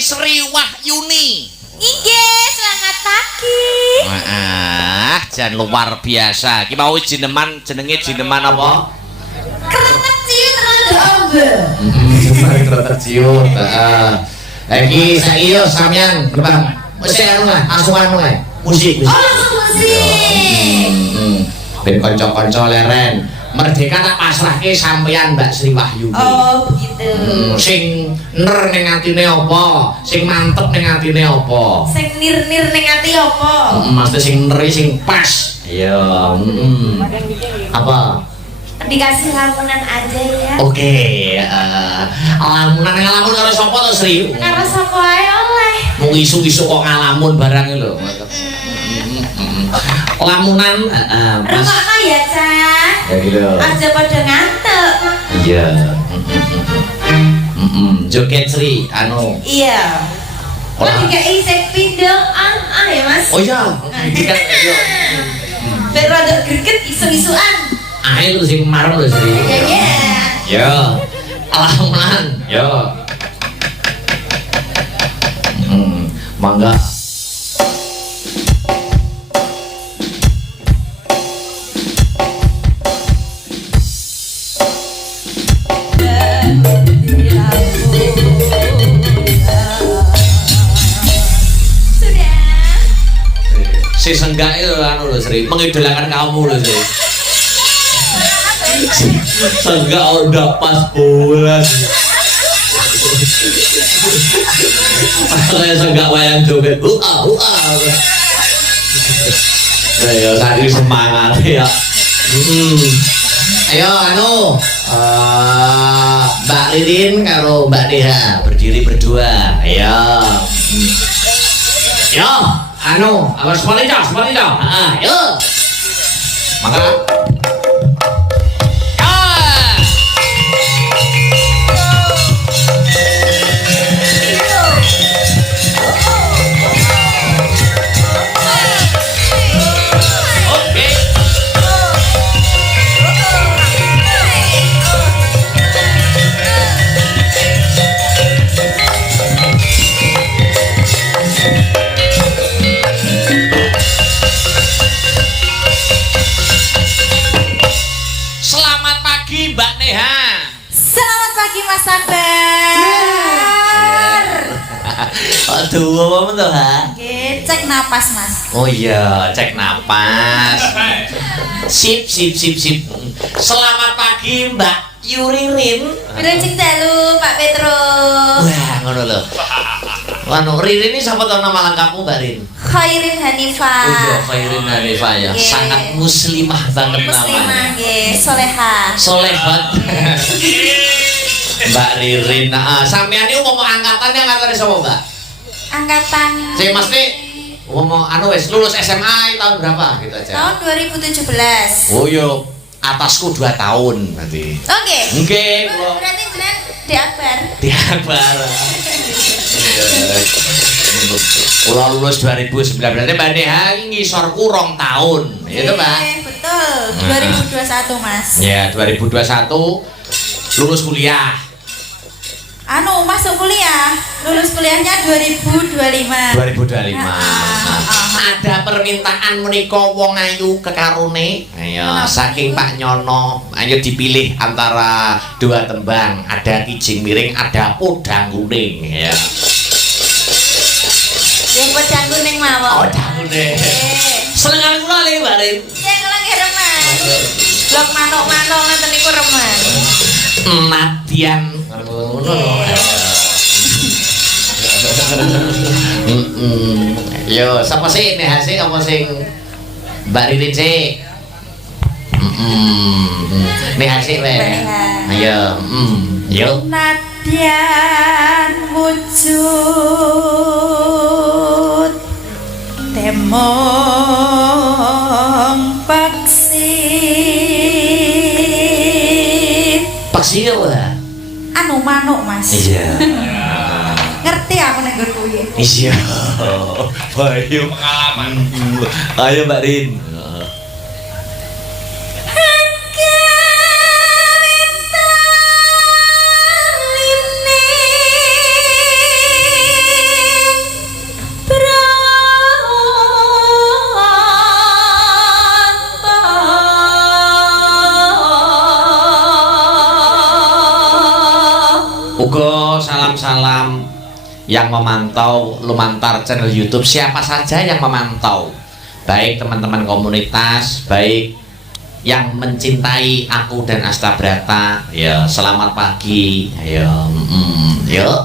Sri Wahyuni. Inggih, selamat pagi. Wah, jan luar biasa. Ki mau jineman jenenge jineman apa? Kretek ciut dombe. Jineman kretek ciut. Heeh. Lah iki saiki yo sampean Bang. Wis anu asuhan wae. Musik. Oh, musik. Ben kanca-kanca leren. Merdeka tak pasrahke sampean Mbak Sri Wahyuni. Oh, begitu. Sing ner ning atine apa? Sing mantep ning atine apa? Sing nir-nir ning ati apa? Maksudnya sing neri sing pas. Iya. Apa? Dikasih lamunan aja ya. Oke. Lamunan ngalamun karo sapa to, Sri? Karo sapa ae oleh. Mung isu-isu kok ngalamun barang lho. Lamunan Mas. Rungokno ya, Cah. Ya gitu. Aja padha ngantuk. Iya. Joget Sri anu. Iya. Kok dikai sing pindhoan ya, Mas? Oh iya. Dikat yo. Ben rada greget isu-isuan. Ae lu sing marem lho Sri. Iya. Yo. Lamunan. Yo. Mangga. Si senggak itu anu lho Sri, mengidolakan kamu lho Sri. Senggak udah pas bulan. Saya senggak wayang joget. Ayo tadi semangat ya. Ayo anu Mbak Ririn karo Mbak Deha berdiri berdua. Ayo. Yo. Anu, apa semalita? Yuk. Maka. Mas Sabar. Aduh, apa tuh ha? Cek napas Mas. Oh iya, cek napas. Sip. Selamat pagi Mbak Yuririn. Bilang dalu Pak Petro. Wah, ngono lho. Anu Ririn ini siapa tahu nama lengkapmu Mbak Rin? Khairin Hanifah. Oh iya, Khairin Hanifah ya. Sangat muslimah banget namanya. Muslimah nggih, solehah. Solehat. Mbak Ririn, sampean ini mau angkatannya sapa Mbak? Angkatan. Saya mesti mau anu wes lulus SMA tahun berapa gitu aja? Tahun 2017. Oh yo, atasku 2 tahun berarti. Oke. Oke, berarti jenengan diakbar. Diakbar. Kula lulus 2019 berarti Mbak Neha ngisorku 2 tahun. Itu, Mbak. Betul. 2021, Mas. Ya, 2021 lulus kuliah. Anu masuk kuliah, lulus kuliahnya 2025. 2025. Ada permintaan menika wong ayu kekarune. Ayo saking Pak Nyono, ayo dipilih antara 2 tembang, ada kijing miring, ada podang kuning ya. Yang podang kuning mawon. Podang kuning. Senengan kula lho Mbak Rin. Ya kula nggih reman. Blok manuk-manuk ngoten niku reman. Nadian yo, siapa sih ini hasil apa sing Mbak Ririn sih? Ini hasil ayo, yo. Nadian wujud temong paksi. Paksi apa? Anu manuk Mas. Iya. Ngerti aku nek nggon kuwi. Iya. Ayo pengalaman. Ayo Mbak Rin. Uga salam-salam yang memantau lumantar channel YouTube, siapa saja yang memantau, baik teman-teman komunitas, baik yang mencintai aku dan Astabrata, ya selamat pagi, ayo, yuk.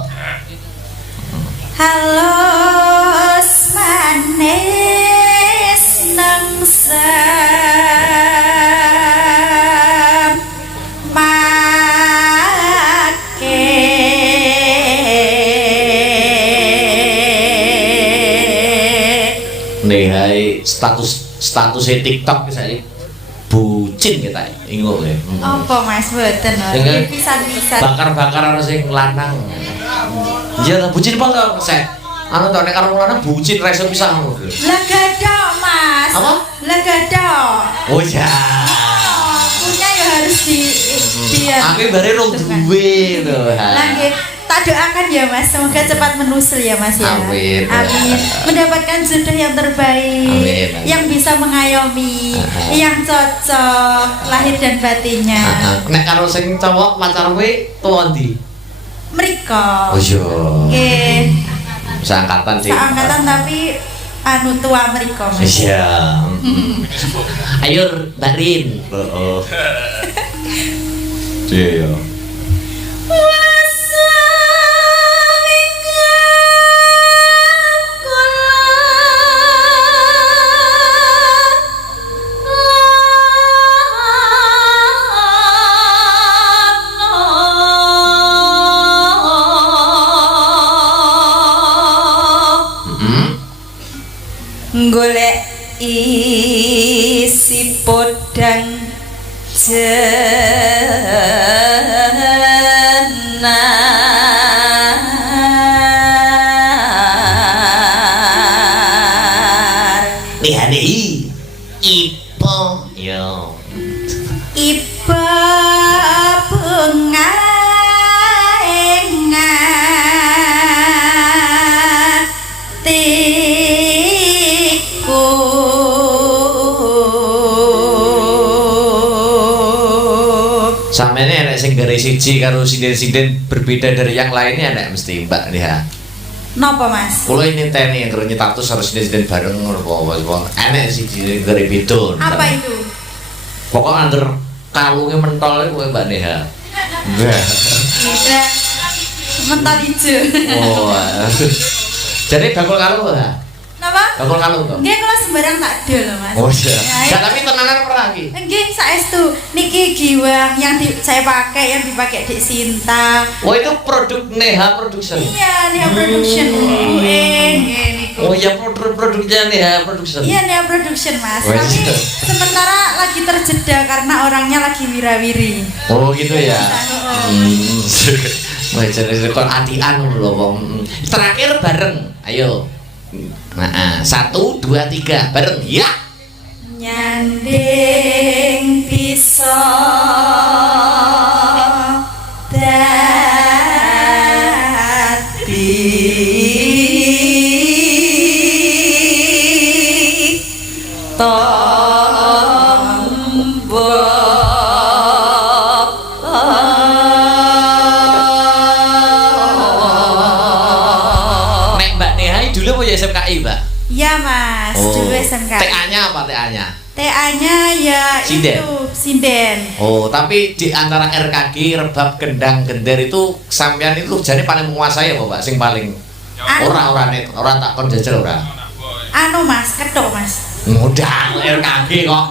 Halo manis nengsem make nih hai status TikTok misalnya bucin kita ingo ya. apa mas boten pisan-pisan Bakar-bakar sing lanang. Iya ta bucin apa to, Sek? Anu to nek karo lanang bucin ra iso pisah ngono. lah gadok mas Apa? lah gadok Oh ya. punya ya harus di Aku bare rong duwe to. lah nggih tak doakan ya mas semoga cepat menusul ya mas ya Amin. amin mendapatkan jodoh yang terbaik Amin. yang bisa mengayomi yang cocok lahir dan batinnya Nek karo sing cowok pacarmu tuwa ndi? mereka Oh iya. nggih Seangkatan sih. seangkatan tapi anu tua mereka mas Iya. Ayo Mbak Rin. Heeh. Iya. golek isi podang jenar Lihane ipo yo. iba Samene nek sing gare siji karo sinden-sinden berbeda dari yang lainnya nek mesti Mbak Liha. napa mas? Kulo ini teni yang nyetatus harus sinden-sinden bareng ngono apa. Enek siji gare beda. Apa itu? Pokok angger kalunge mentol kowe Mbak Liha. Bisa mental hijau. Oh. Jadi bakul kalung ta? Napa? Bakul kalung to? Nggih kula sembarang tak ada loh mas. Oh iya. Ya, Enggak tapi tenanan pernah iki. nggih saestu niki giwang yang saya pakai yang dipakai Dik Sinta. Oh itu produk Neha Production. Iya, Nia Production. Nggih niku. Oh iya produknya Neha Production. Iya Nia Production mas. Oh, Tapi iya. sementara lagi terjeda karena orangnya lagi wirawiri. Oh gitu ya. Oh. Wah jadi kok atian lho wong. Terakhir bareng. Ayo. Nah, 1 2 3 bareng ya. Nyanding bisa dadi tombol. Nek Mbak Neha dulu apa ya SMKI, Mbak? Iya mas, dulu SMK. TA-nya apa TA-nya? TA-nya ya Sinden. itu sinden. Oh, tapi di antara RKG, rebab, gendang, gender itu sampean itu jane paling menguasai apa, Mbak? Sing paling ora tak kon jajal ora. Anu mas, ketok mas. Modal RKG kok.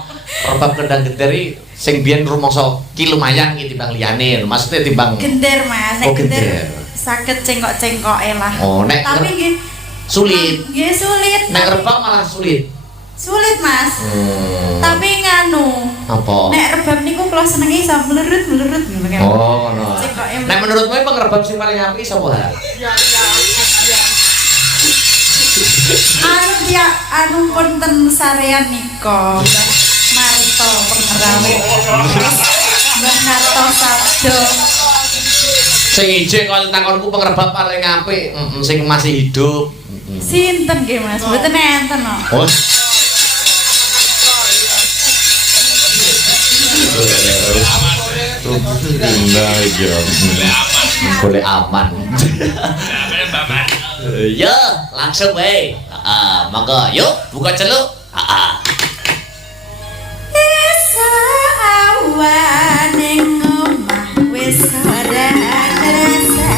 Rebab, gendang, gender iki sing biyen rumangsa ki lumayan iki timbang liyane. Maksudnya timbang Gender mas, nek Oh, gender gender. saged cengkok-cengkoke lah. Oh, nek Tapi nggih sulit. nggih sulit. Nek tapi- rebab malah sulit. Sulit mas. Hmm. Tapi nganu. Apa? Nek rebab niku kula senengi iso melerut-melerut ngono kan. Oh, no. Cengkoke. Nek menurutmu pengrebab sing paling apik sapa? Anu wonten sarean nika Mbah Marto pengerawit. Mbah Narto Sabdo. Sing ijek kok takonku pengrebab paling apik, sing masih hidup. Sinten nggih Mas? Mboten enten kok. Oh. boleh aman. Ya, langsung we. Monggo, yuk buka celuk. Desa awan ning omah wis ora kerasa.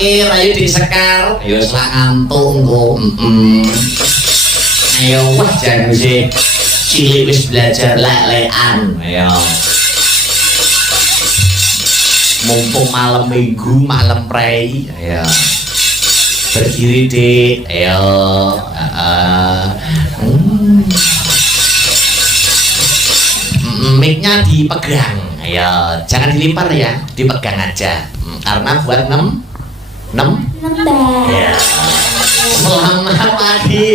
terakhir ayo disekar ayo sak ngantuk engko ayo wah jan sih cilik wis belajar lek-lekan ayo mumpung malam minggu malam prei ayo berdiri dik ayo mic-nya dipegang ayo jangan dilempar ya dipegang aja karena buat nembak ya. Selamat pagi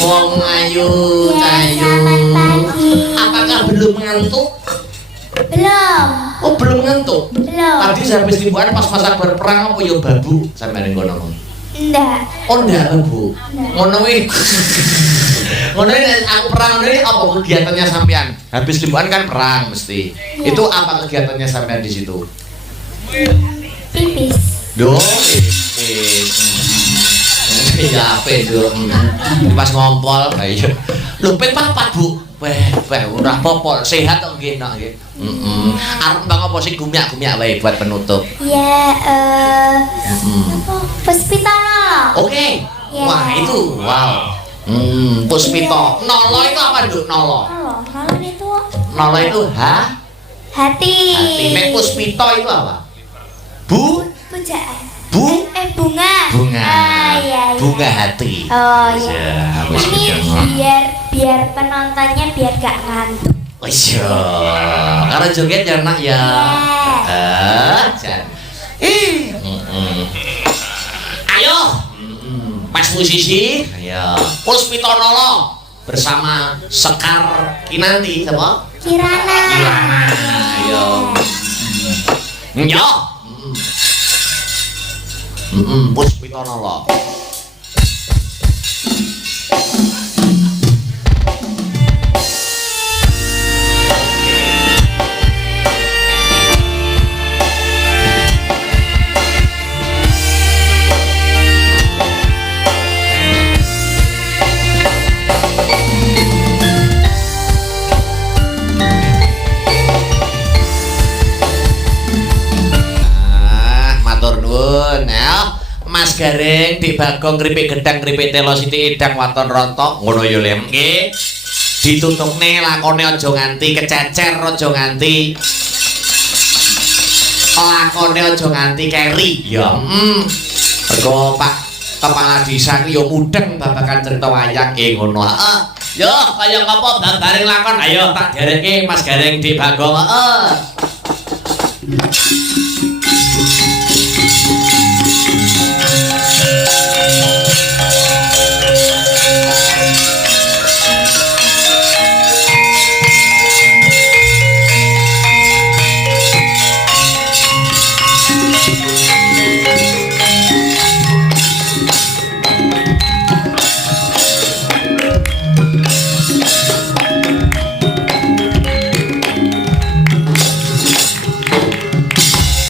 wong ayu cayu apakah belum ngantuk Belum. oh belum ngantuk Belum. tadi saya habis ribuan pas masak berperang apa ya babu sampai ngono Enggak. oh enggak babu ngono wih ngono aku perang ini apa kegiatannya sampean habis liburan kan perang mesti itu apa kegiatannya sampean di situ Pipis. doh pipis ya apa itu pas ngompol ayo lho ping papat bu weh ora apa-apa sehat kok nggih nok nggih arep bang apa sih gumiak-gumiak wae buat penutup Ya apa? Puspita. oke Ya. wah itu wow Puspito nolo itu apa Duk nolo Nolo itu nolo itu hati. hati nek Puspito itu apa Pujaan. bunga Bunga. Iya. bunga hati Oh iya. ya wis Ini biar penontonnya biar gak ngantuk. wis yo karo joget ya nak ya jan ayo Mas musisi ayo Puspito Nolo bersama Sekar Kinanti siapa Kirana. ayo yo Puspito Nolo matur nuwun ya Mas Gareng Dik Bagong kripik gedang kripik telo sithik edang waton rontok ngono ya lem nggih ditutukne lakone aja nganti kececer aja nganti lakone aja nganti keri ya mergo Pak Kepala Desa ki ya mudeng babagan cerita wayang ngono heeh yo kaya apa babaring lakon ayo tak dereke Mas Gareng Dik Bagong heeh